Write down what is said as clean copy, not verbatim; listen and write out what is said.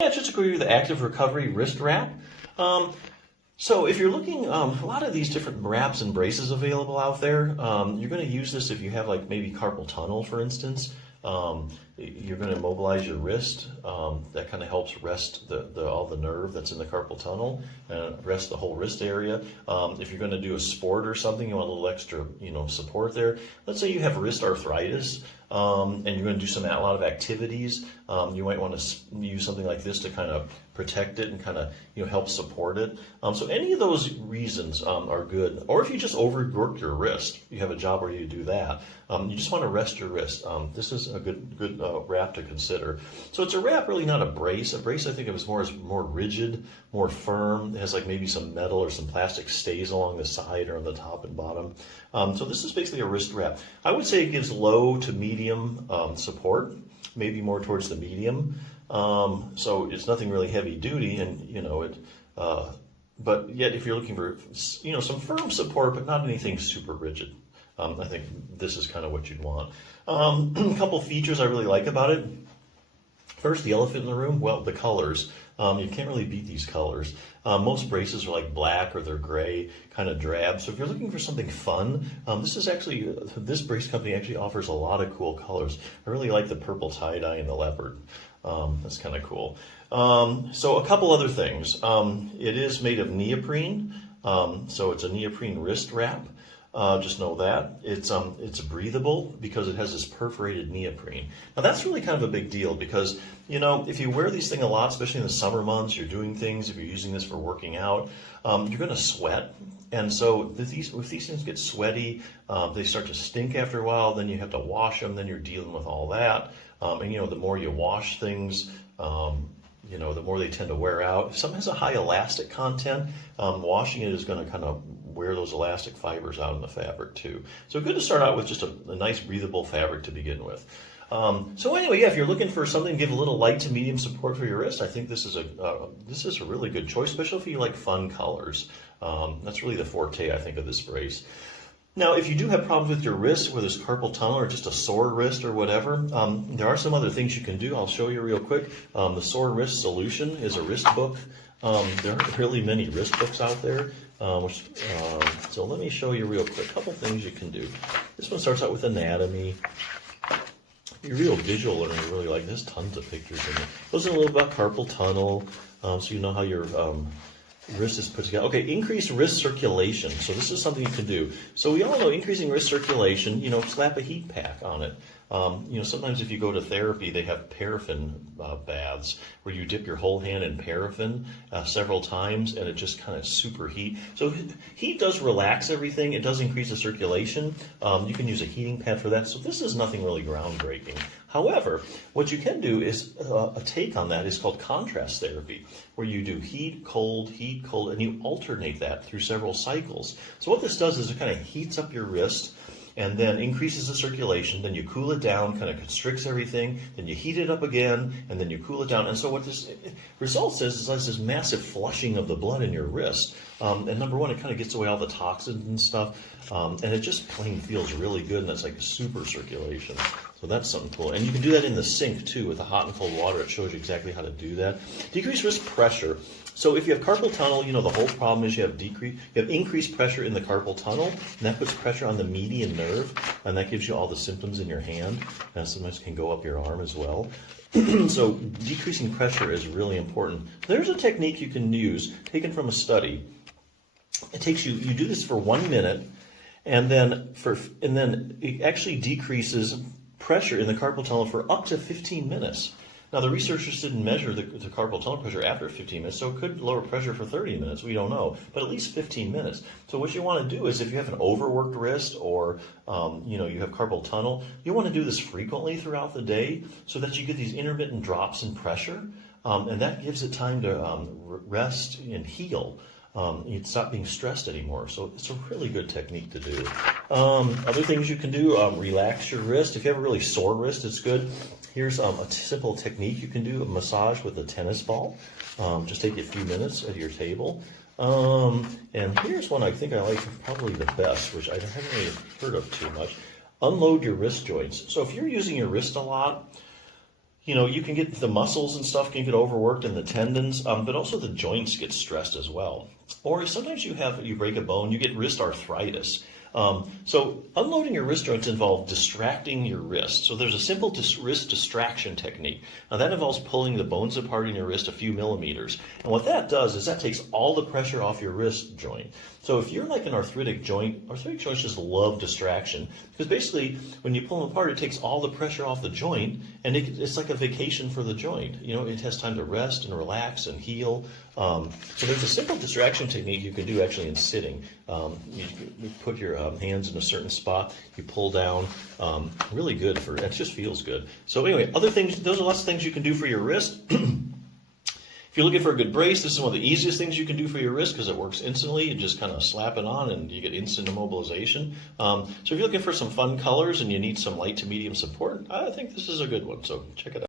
Yeah, just to go through the active recovery wrist wrap. So if you're looking, a lot of these different wraps and braces available out there, you're going to use this if you have like maybe carpal tunnel, for instance. You're going to immobilize your wrist. That kind of helps rest all the nerve that's in the carpal tunnel and rest the whole wrist area. If you're going to do a sport or something, you want a little extra, support there. Let's say you have wrist arthritis, and you're going to do a lot of activities. You might want to use something like this to kind of protect it and kind of help support it. So any of those reasons are good. Or if you just overwork your wrist, you have a job where you do that. You just want to rest your wrist. This is a good wrap to consider. So it's a wrap, really not a brace. A brace I think of as more rigid, more firm. It has like maybe some metal or some plastic stays along the side or on the top and bottom. So this is basically a wrist wrap. I would say it gives low to medium support, maybe more towards the medium. So it's nothing really heavy duty, and but yet if you're looking for some firm support, but not anything super rigid, I think this is kind of what you'd want. A couple features I really like about it. First, the elephant in the room, well, the colors. You can't really beat these colors. Most braces are like black or they're gray, kind of drab. So if you're looking for something fun, this brace company actually offers a lot of cool colors. I really like the purple tie-dye and the leopard. That's kind of cool. So a couple other things. It is made of neoprene. So it's a neoprene wrist wrap. Just know that. It's breathable because it has this perforated neoprene. Now that's really kind of a big deal because, if you wear these things a lot, especially in the summer months, you're doing things, if you're using this for working out, you're going to sweat. And so if these things get sweaty, they start to stink after a while, then you have to wash them, then you're dealing with all that. And the more you wash things, the more they tend to wear out. If something has a high elastic content, washing it is going to kind of wear those elastic fibers out in the fabric too. So good to start out with just a nice breathable fabric to begin with. So anyway, if you're looking for something to give a little light to medium support for your wrist, I think this is a really good choice, especially if you like fun colors. That's really the forte, I think, of this brace. Now, if you do have problems with your wrist, whether it's carpal tunnel or just a sore wrist or whatever, there are some other things you can do. I'll show you real quick. The Sore Wrist Solution is a wrist book. There aren't really many wrist books out there. So let me show you real quick a couple things you can do. This one starts out with anatomy. You're a real visual learner, you really like this. Tons of pictures in it. Goes in a little about carpal tunnel, so you know how your wrist is put together. Okay, increase wrist circulation. So this is something you can do. So we all know increasing wrist circulation, slap a heat pack on it. Sometimes if you go to therapy, they have paraffin baths where you dip your whole hand in paraffin several times and it just kind of super heat. So heat does relax everything. It does increase the circulation. You can use a heating pad for that. So this is nothing really groundbreaking. However, what you can do is a take on that is called contrast therapy, where you do heat, cold, and you alternate that through several cycles. So what this does is it kind of heats up your wrist and then increases the circulation, then you cool it down, kind of constricts everything, then you heat it up again, and then you cool it down. And so what this result is this massive flushing of the blood in your wrist. And number one, it kind of gets away all the toxins and stuff, and it just plain feels really good, and it's like super circulation. So that's something cool. And you can do that in the sink too with the hot and cold water. It shows you exactly how to do that. Decrease wrist pressure. So if you have carpal tunnel, the whole problem is you have increased pressure in the carpal tunnel, and that puts pressure on the median nerve, and that gives you all the symptoms in your hand, and sometimes can go up your arm as well. So decreasing pressure is really important. There's a technique you can use, taken from a study. It takes you do this for 1 minute, and then it actually decreases pressure in the carpal tunnel for up to 15 minutes. Now, the researchers didn't measure the carpal tunnel pressure after 15 minutes, so it could lower pressure for 30 minutes. We don't know, but at least 15 minutes. So what you want to do is if you have an overworked wrist or, you have carpal tunnel, you want to do this frequently throughout the day so that you get these intermittent drops in pressure, and that gives it time to rest and heal. You'd stop being stressed anymore. So it's a really good technique to do. Other things you can do, relax your wrist. If you have a really sore wrist, it's good. Here's a simple technique you can do, a massage with a tennis ball. Just take you a few minutes at your table. And here's one I think I like probably the best, which I haven't really heard of too much. Unload your wrist joints. So if you're using your wrist a lot, you can get the muscles and stuff can get overworked and the tendons, but also the joints get stressed as well. Or sometimes you break a bone, you get wrist arthritis. So unloading your wrist joints involve distracting your wrist. So there's a simple wrist distraction technique. Now that involves pulling the bones apart in your wrist a few millimeters. And what that does is that takes all the pressure off your wrist joint. So if you're like an arthritic joints just love distraction, because basically when you pull them apart, it takes all the pressure off the joint, and it's like a vacation for the joint. It has time to rest and relax and heal. So there's a simple distraction technique you can do actually in sitting. You put your hands in a certain spot, you pull down, really good it just feels good. So anyway, those are lots of things you can do for your wrist. If you're looking for a good brace, this is one of the easiest things you can do for your wrist because it works instantly. You just kind of slap it on and you get instant immobilization. So if you're looking for some fun colors and you need some light to medium support, I think this is a good one. So check it out.